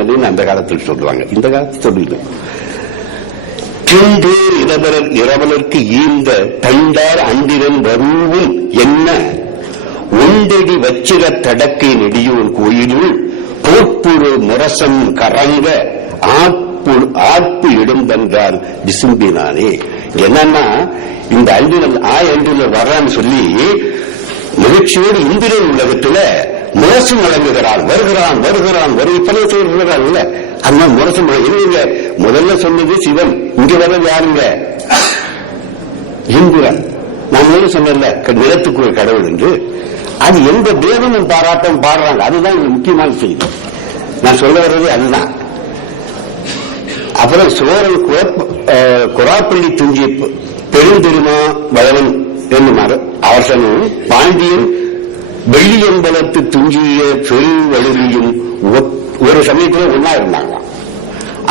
சொன்னதுன்னு அந்த காலத்தில் சொல்லுவாங்க. இந்த காலத்தில் சொல்லுது. திண்டேர் இரவலருக்கு ஈந்த தண்டார் அண்டிரன் வரூவும் என்ன ஒண்டடி வச்சிர தடக்கை நெடியோர் கோயிலுள் போப்புரு முரசம் கரங்க ஆட்பு இடும்பென்றால் விசும்பினானே. என்னன்னா இந்த அன்பினல் அன்பினர் வர்றான்னு சொல்லி மகிழ்ச்சியோடு இந்திரன் உலகத்துல முரசு வழங்குகிறான். வருகிறான் வருகிறான் இப்பவே சொல்கிறான் இல்ல, அந்த முரசு இல்லைங்க. முதல்ல சொன்னது சிவன், இங்க வர்றது யாருங்க? இந்திரன். நான் முதல்ல சொன்ன நிலத்துக்கு ஒரு கடவுள் என்று, அது எந்த தேவனும் பாராட்டம் பாடுறாங்க. அதுதான் முக்கியமான செய்தி. நான் சொல்ல வர்றது அதுதான். அப்புறம் சோழன் குராப்பள்ளி துஞ்சிய பெருந்தெருமா வளவன் என்னுமாறு அவசனும் பாண்டியன் வெள்ளியம்பலத்து துஞ்சிய பெருவழுதியும் ஒரு சமயத்தில் ஒன்னா இருந்தாங்க.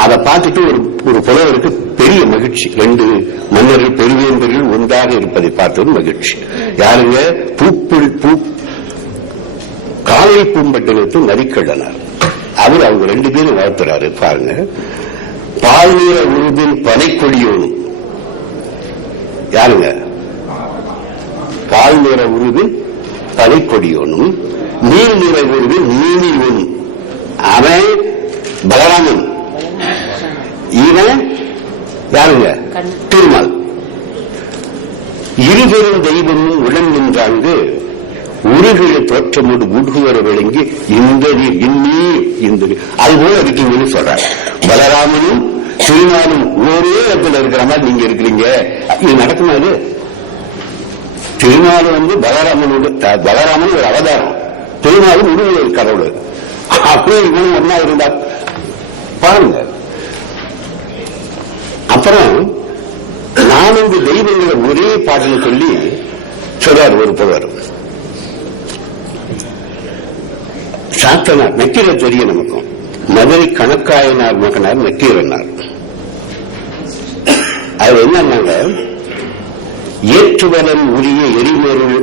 அதை பார்த்துட்டு ஒரு புலவருக்கு பெரிய மகிழ்ச்சி. 2 மன்னர்கள் பெருவேந்தர்கள் ஒன்றாக இருப்பதை பார்த்தது மகிழ்ச்சி. யாருங்க? காலை பூம்பட்டினத்து நரிக்கள்ளனார். அவர் அவங்க 2 பேரும் வாழ்த்துறாரு பாருங்க. பால்நீர உருவின் பனைக்கொடியோனும் யாருங்க? பால்நீர உருவின் பனைக்கொடியோனும் நீர்நிற உருவின் நீனியோனும் அவன் பலராமன். இவன் யாருங்க? திருமால். இருபெரும் தெய்வமும் உடன் நின்றாங்கு உருகிய தோற்றமோடு உடுகுவர விளங்கி இந்த அதுபோல இருக்கீங்கன்னு சொல்றாங்க. பலராமனும் திருமாலும் ஒரே இடத்துல இருக்கிற மாதிரி நீங்க இருக்கிறீங்க. இது நடக்குமா? இது திருமாலும் பலராமன் ஒரு அவதாரம், திருமாலும் உருவ கடவுள். அப்படியே இவனும் ஒன்னா இருந்தா பாருங்க. அப்புறம் 4 தெய்வங்களை ஒரே பாட்டில் சொல்லி சொல்றார் ஒரு புலவர். சாத்தனார் நக்கீரர் தெரியும் நமக்கும். மதுரை கணக்காயனார் மகனார் நக்கீரனார். அது என்னன்னாங்க, ஏற்றுவரன் உரிய எரிமொருள்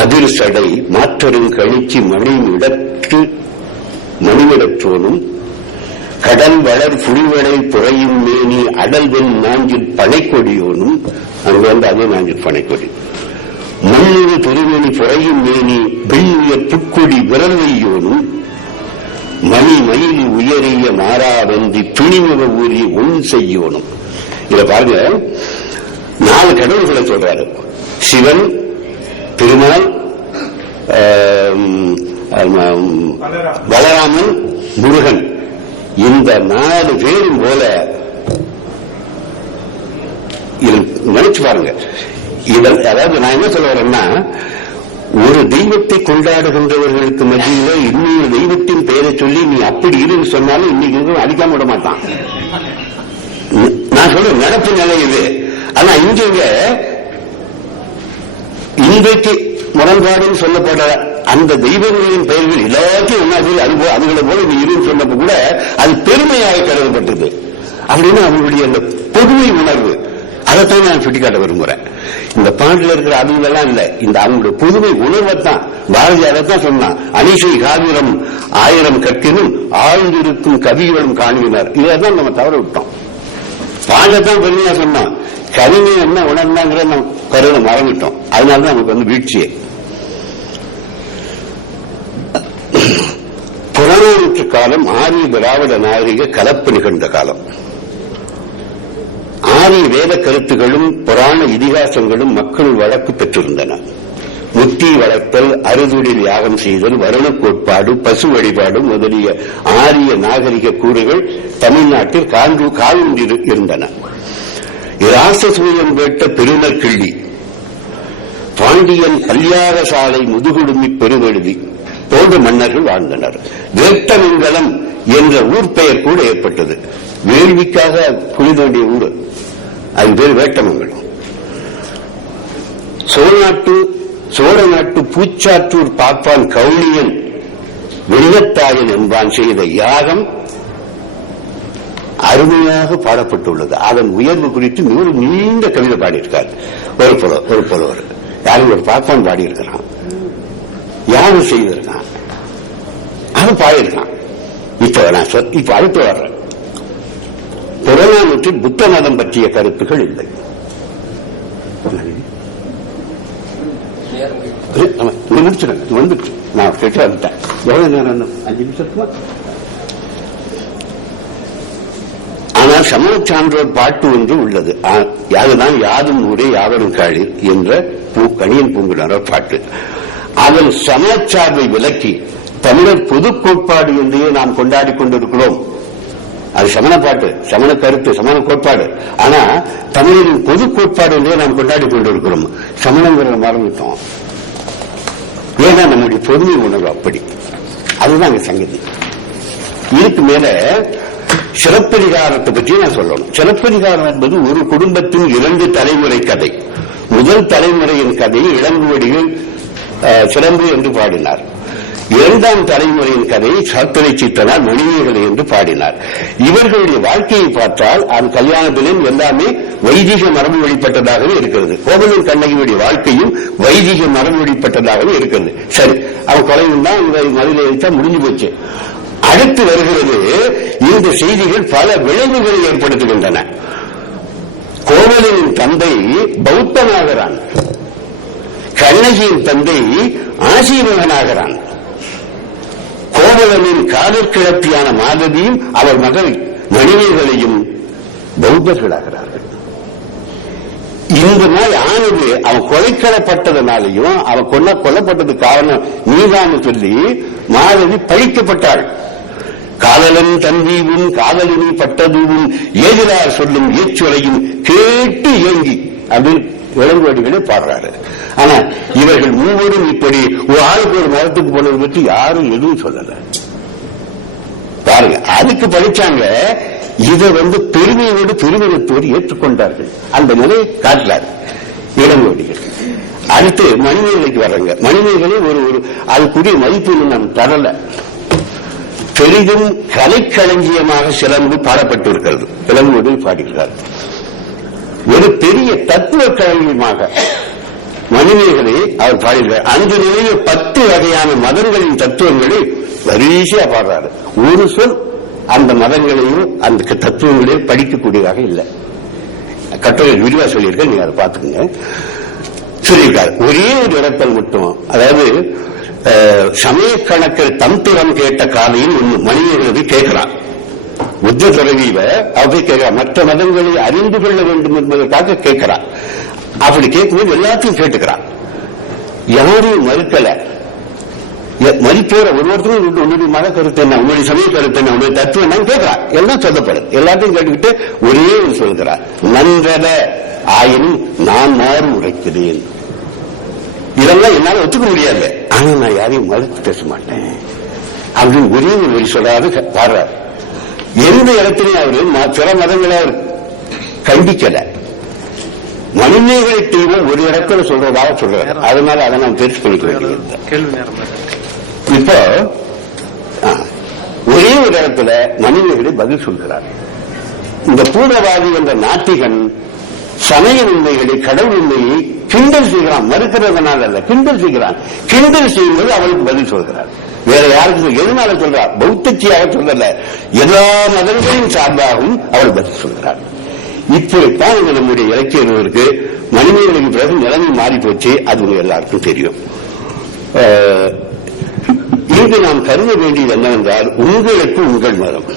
அதிர் சடை மாற்றரும் கழிச்சி மணிவிடற்றோனும் கடல் வளர் புலிவடை புறையும் மேனி அடல்வெண் நாஞ்சில் பனைக்கொடியோனும். அங்கு வந்து அதே நாஞ்சில் பனைக்கொடி. மண்ணிறு பெருமேனி புறையும் மேனி வெள்ளிய புட்கொடி விரல்வையோனும் மணி மயிலி உயரிய மாறாவந்தி துணிமுக ஊறி ஒன் செய்யோனும். இத பாருங்க, 4 கடவுள்களை சொல்றாரு. சிவன், திருமால், பலராமன், முருகன். இந்த 4 பேரும் போல நினைச்சு பாருங்க. அதாவது நான் என்ன சொல்ல வரேன்னா, ஒரு தெய்வத்தை கொண்டாடுகின்றவர்களுக்கு மத்தியில இன்னொரு தெய்வத்தின் பெயரை சொல்லி நீ அப்படி இருந்து சொன்னாலும் இன்னைக்கு அடிக்காம விட மாட்டான். நான் சொல்ற நடப்பு நிலை இது. ஆனா இங்க இன்றைக்கு முரண்பாடுன்னு சொல்லப்பட்ட அந்த தெய்வங்களின் பெயர்கள் எல்லாத்தையும் ஒன்னா சொல்லி அதுகளை போல நீ இருந்து சொன்னப்ப கூட அது பெருமையாக கருதப்பட்டது அப்படின்னு அவங்களுடைய அந்த பொதுமை உணர்வு. அதைத்தான் நான் சுட்டிக்காட்ட விரும்புறேன். இந்த பாட்டில் இருக்கிற அதுவெல்லாம் இல்ல, இந்த அவங்களுடைய புதுமை உணர்வைத்தான். பாரதி அதைத்தான் சொன்னான். அனிசை காவிரம் 1000 கற்கினும் ஆழ்ந்திருக்கும் கவிகளும் காண்பினார். இதைதான் நம்ம தவற விட்டோம். பாடத்தான் பெருமையா சொன்னான், கவிஞை என்ன உணர்ந்தாங்கிறத நம்ம கருத மறந்துட்டோம். அதனாலதான் நமக்கு வந்து வீழ்ச்சியே. புறநானூற்று காலம் ஆரிய திராவிட நாகரிக கலப்பு நிகழ்ந்த காலம். ஆரிய வேத கருத்துகளும் புராண இதிகாசங்களும் மக்கள் வழக்கு பெற்றிருந்தன. முத்தி வளர்த்தல், அறுதுடில் யாகம் செய்தல், வருண கோட்பாடு, பசு வழிபாடு முதலிய ஆரிய நாகரிக கூறுகள் தமிழ்நாட்டில் காலூன்றி இருந்தன. இராசசூயம் வேட்ட பெருமர் கிள்ளி, பாண்டியன் கல்யாண சாலை, முதுகுடுமி பெருவெழுதி போன்ற மன்னர்கள் வாழ்ந்தனர். வேட்டமங்கலம் என்ற ஊர் பெயர் கூட ஏற்பட்டது. வேள்விக்காக புனிதோண்டிய ஊர், அது பேர் வேட்டமங்கலம். சோழ நாட்டு பூச்சாற்றூர் பாப்பான் கவுளியன் வெள்ளத்தாயன் என்பான் செய்த யாகம் அருமையாக பாடப்பட்டுள்ளது. அதன் உயர்வு குறித்து ஒரு நீண்ட கவிதை பாடியிருக்கார் ஒரு புலவர். யாரும் ஒரு பாப்பான் பாடியிருக்கிறான், யாகம் செய்திருக்கான், அது பாடியிருக்கான். இப்ப அடுத்து வர்றேன். புறநானூற்றில் புத்த மதம் பற்றிய கருத்துகள் இல்லை. முடிச்சிருங்க, வந்துட்டு நான் கேட்டு வந்துட்டேன். எவ்வளவு நேரம்? 5 நிமிஷத்துமா? ஆனால் சமண சான்றோர் பாட்டு ஒன்று உள்ளது. அதுதான் யாதும் ஊரே யாவரும் காழி என்ற கணியன் பூங்குழார் பாட்டு. அதில் சமச்சார்பை விலக்கி தமிழர் பொது கோட்பாடு என்றே நாம் கொண்டாடி கொண்டிருக்கிறோம். அது சமண பாட்டு, சமண கருத்து, சமண கோட்பாடு. ஆனா தமிழரின் பொது கோட்பாடு என்றே நாம் கொண்டாடி கொண்டிருக்கிறோம். சமணங்கிற மறந்துட்டோம். ஏன்னா நம்முடைய பொறுமை உணர்வு அப்படி. அதுதான் சங்கதி. இதுக்கு மேல சிலப்பதிகாரத்தை பற்றி நான் சொல்லணும். சிலப்பதிகாரம் என்பது ஒரு குடும்பத்தின் 2 தலைமுறை கதை. முதல் தலைமுறையின் கதையை இளங்குவடிகள் சிலம்பு என்று பாடினார். 2ஆம் தலைமுறையின் கதையை சாத்திரை சித்தனார் மணிமேகலை என்று பாடினார். இவர்களுடைய வாழ்க்கையை பார்த்தால் அது கல்யாணத்திலும் எல்லாமே வைதிக மரபு வழிபட்டதாகவே இருக்கிறது. கோவலன் கண்ணகியுடைய வாழ்க்கையும் வைதிக மரபு வழிபட்டதாகவே இருக்கிறது. சரி, அவன் கொலையும் தான் மதிலை வைத்தா முடிஞ்சு போச்சு. அடுத்து வருகிறது, இந்த செய்திகள் பல விளைவுகளை ஏற்படுத்துகின்றன. கோவலனின் தந்தை பௌத்தனாகிறான், கண்ணகியின் தந்தை ஆசீவகனாகிறான். கோவலனின் காதற்கிழப்பியான மாதவியும் அவர் மகள் மணிமேகலையும் பௌத்தர்களாகிறார்கள். இந்த நாள் ஆனது அவன் கொலைக்களப்பட்டதனாலையும் அவன் கொல்லப்பட்டது காரணம் நீதான்னு சொல்லி மாதவி பழிக்கப்பட்டாள். காதலன் தந்தீவும் காதலினி பட்டதுவும் ஏதிலார் சொல்லும் ஏச்சுரையும் கேட்டு ஏங்கி அப்படின்னு இளங்கோடிகளே பாடுறாரு. ஆனா இவர்கள் மூவரும் இப்படி ஒரு ஆளுக்கு ஒரு மதத்துக்கு போனது பற்றி யாரும் எதுவும் சொல்லல. பாருங்க, அதுக்கு படிச்சாங்க. இதை பெருமையோடு பெருமிதத்தோடு ஏற்றுக்கொண்டார்கள். அந்த நிலையை காட்டுறாரு இளங்கோடிகள். அடுத்து மணிமேகலைக்கு வர்றாங்க. மணிமேகலை ஒரு அதுக்குரிய மதிப்பு நாம் தரல. பெரிதும் கலைக்களஞ்சியமாக சிலம்பு பாடப்பட்டிருக்கிறது. இளங்கோடிகள் பாடுகிறார். ஒரு பெரிய தத்துவ களஞ்சியமாக மணிமேகலை அவர் பாடுகிறார். அந்த நிலையில் 10 வகையான மதங்களின் தத்துவங்களை வரிசையா பாடுறாரு. ஒரு சொல் அந்த மதங்களையும் அந்த தத்துவங்களையும் படிக்கக்கூடியதாக இல்லை. கட்டுரை விரிவா சொல்லியிருக்க, நீங்க அதை பார்த்துக்கங்க. சொல்லியிருக்காரு ஒரே ஒரு இடத்தில் மட்டும், அதாவது சமய கணக்கில் தந்திரம் கேட்ட காலையில் ஒன்று மணிமேகலை கேட்கிறான். புத்த துறவியில அவரை கேட்கிறார். மற்ற மதங்களை அறிந்து கொள்ள வேண்டும் என்பதற்காக கேட்கிறார். அப்படி கேட்கும்போது எல்லாத்தையும் கேட்டுக்கிறான். யாரையும் மறுக்கல. மதிப்போற ஒருவருக்கும் உன்னுடைய மத கருத்து என்ன, உன்னுடைய சமய கருத்து என்ன, உன்னுடைய தத்துவம் என்னன்னு கேட்கிறார். எல்லாம் சொல்லப்படுது. எல்லாத்தையும் கேட்டுக்கிட்டு ஒரே ஒரு சொல்கிறார், நன்றத ஆயினும் நான் மாறு உரைக்கிறேன். இதெல்லாம் என்னால ஒத்துக்க முடியாது. ஆனா நான் யாரையும் மறுத்து பேச மாட்டேன் அப்படின்னு ஒரே ஒரு வரி சொல்லாது பாடுறார். எந்த இடத்துலையும் அவரு பிற மதங்களை அவர் கண்டிக்கல. மணிமேகலை தீவும் ஒரு இடத்துல சொல்றதாக சொல்றாரு. அதனால அதை நாம் தெரிஞ்சு பண்ணிக்க வேண்டியது. இப்போ ஒரே ஒரு இடத்துல மணிமேகலை பதில் சொல்கிறார். இந்த பூர்வவாதி என்ற நாத்திகன் சமய உண்மைகளை, கடவுள் உண்மையை கிண்டல் செய்கிறான். மறுக்கிறதுனால அல்ல, கிண்டல் செய்கிறான். கிண்டல் செய்யும்போது அவளுக்கு பதில் சொல்கிறார். வேற யாருக்கு எதனால சொல்றார்? பௌத்தச்சியாக சொல்லல, எல்லா மதங்களையும் சார்பாகவும் அவள் பதில் சொல்கிறார். இப்படித்தான் நம்முடைய இலக்கியர்களுக்கு மணிமேகலைக்கு பிறகு நிலைமை மாறி போச்சு. அது எல்லாருக்கும் தெரியும். இங்கு நாம் கருத வேண்டியது என்னவென்றால், உங்களுக்கு உங்கள் மதம்,